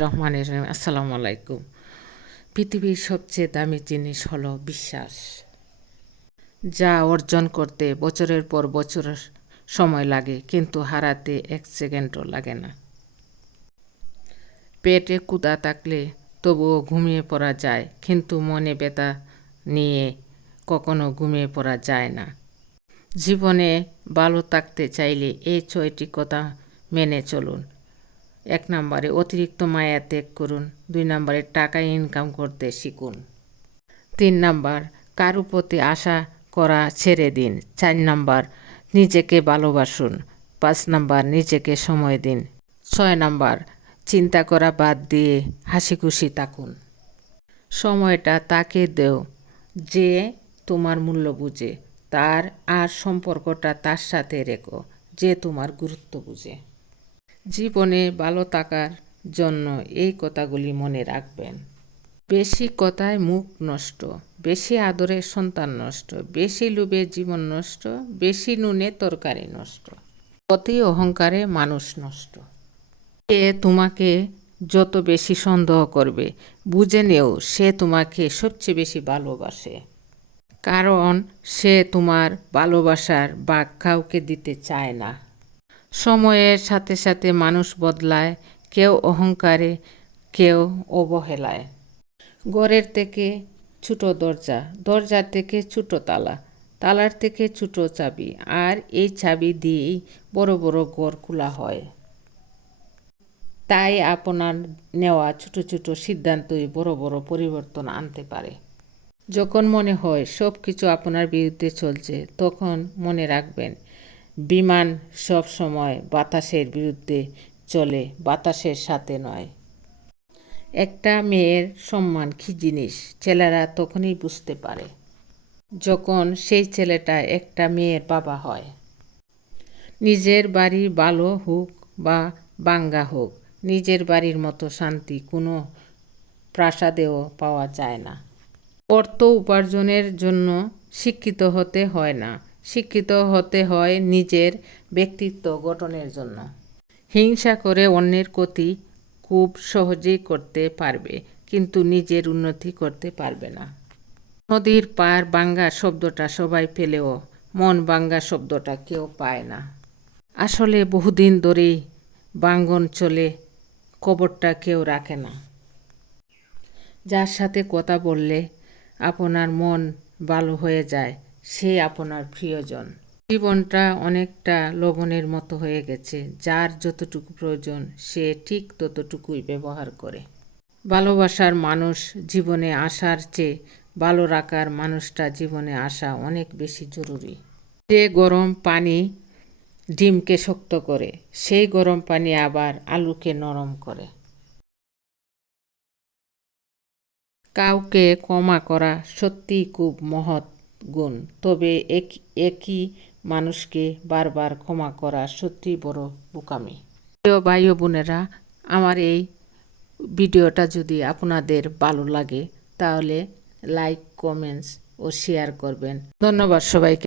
রহমানির রহিম। আসসালামু আলাইকুম। পৃথিবীর সবচেয়ে দামি জিনিস হলো বিশ্বাস, যা অর্জন করতে বছরের পর বছর সময় লাগে, কিন্তু হারাতে 1 সেকেন্ডও লাগে না। পেটে ক্ষুধা থাকলে তবুও ঘুমিয়ে পড়া যায়, কিন্তু মনে ব্যথা নিয়ে কখনো ঘুমিয়ে পড়া যায় না। জীবনে ভালো থাকতে চাইলে এই 6টি কথা মেনে চলুন। 1 নম্বরে অতিরিক্ত মায়া ত্যাগ করুন। 2 নম্বরে টাকা ইনকাম করতে শিখুন। 3 নম্বর কারো প্রতি আশা করা ছেড়ে দিন। 4 নম্বর নিজেকে ভালোবাসুন। 5 নম্বর নিজেকে সময় দিন। 6 নম্বর চিন্তা করা বাদ দিয়ে হাসি খুশি থাকুন। সময়টা তাকে দেও যে তোমার মূল্য বুঝে, আর সম্পর্কটা তার সাথে রেখো যে তোমার গুরুত্ব বুঝে। জীবনে ভালো থাকার জন্য এই কথাগুলি মনে রাখবেন। বেশি কথায় মুখ নষ্ট, বেশি আদরে সন্তান নষ্ট, বেশি লোভে জীবন নষ্ট, বেশি নুনে তরকারি নষ্ট, অতি অহংকারে মানুষ নষ্ট। সে তোমাকে যত বেশি সন্দেহ করবে, বুঝে নেও সে তোমাকে সবচেয়ে বেশি ভালোবাসে, কারণ সে তোমার ভালোবাসার ভাগ কাউকে দিতে চায় না। সময়ের সাথে সাথে মানুষ বদলায়, কেউ অহংকারে, কেউ অবহেলায়। ঘরের থেকে ছোট দরজা, দরজার থেকে ছোট তালা, তালার থেকে ছোট চাবি, আর এই চাবি দিয়েই বড় বড় ঘর খোলা হয়। তাই আপনার নেওয়া ছোট ছোট সিদ্ধান্তই বড় বড় পরিবর্তন আনতে পারে। যখন মনে হয় সব কিছু আপনার বিরুদ্ধে চলছে, তখন মনে রাখবেন বিমান সব সময় বাতাসের বিরুদ্ধে চলে, বাতাসের সাথে নয়। একটা মেয়ের সম্মান কী জিনিস ছেলেরা তখনই বুঝতে পারে যখন সেই ছেলেটা একটা মেয়ের বাবা হয়। নিজের বাড়ি ভালো হোক বা ভাঙ্গা হোক, নিজের বাড়ির মতো শান্তি কোনো প্রাসাদেও পাওয়া যায় না। অর্থ উপার্জনের জন্য শিক্ষিত হতে হয় না, শিক্ষিত হতে হয় নিজের ব্যক্তিত্ব গঠনের জন্য। হিংসা করে অন্যের ক্ষতি খুব সহজেই করতে পারবে, কিন্তু নিজের উন্নতি করতে পারবে না। নদীর পার ভাঙ্গা শব্দটা সবাই পেলেও মন ভাঙ্গা শব্দটা কেউ পায় না। আসলে বহুদিন ধরেই ভাঙ্গন চলে, খবরটা কেউ রাখে না। যার সাথে কথা বললে আপনার মন ভালো হয়ে যায়, সে আপনার প্রিয়জন। জীবনটা অনেকটা লবণের মতো হয়ে গেছে, যার যতটুকু প্রয়োজন সে ঠিক ততটুকুই ব্যবহার করে। ভালোবাসার মানুষ জীবনে আসার চেয়ে ভালো রাখার মানুষটা জীবনে আসা অনেক বেশি জরুরি। যে গরম পানি ডিমকে শক্ত করে, সেই গরম পানি আবার আলুকে নরম করে। কাউকে ক্ষমা করা সত্যিই খুব মহৎ গুণ, তবে একই মানুষকে বারবার ক্ষমা করা সত্যিই বড় বোকামি। প্রিয় ভাই ও বোনেরা, আমার এই ভিডিওটা যদি আপনাদের ভালো লাগে তাহলে লাইক, কমেন্টস ও শেয়ার করবেন। ধন্যবাদ সবাইকে।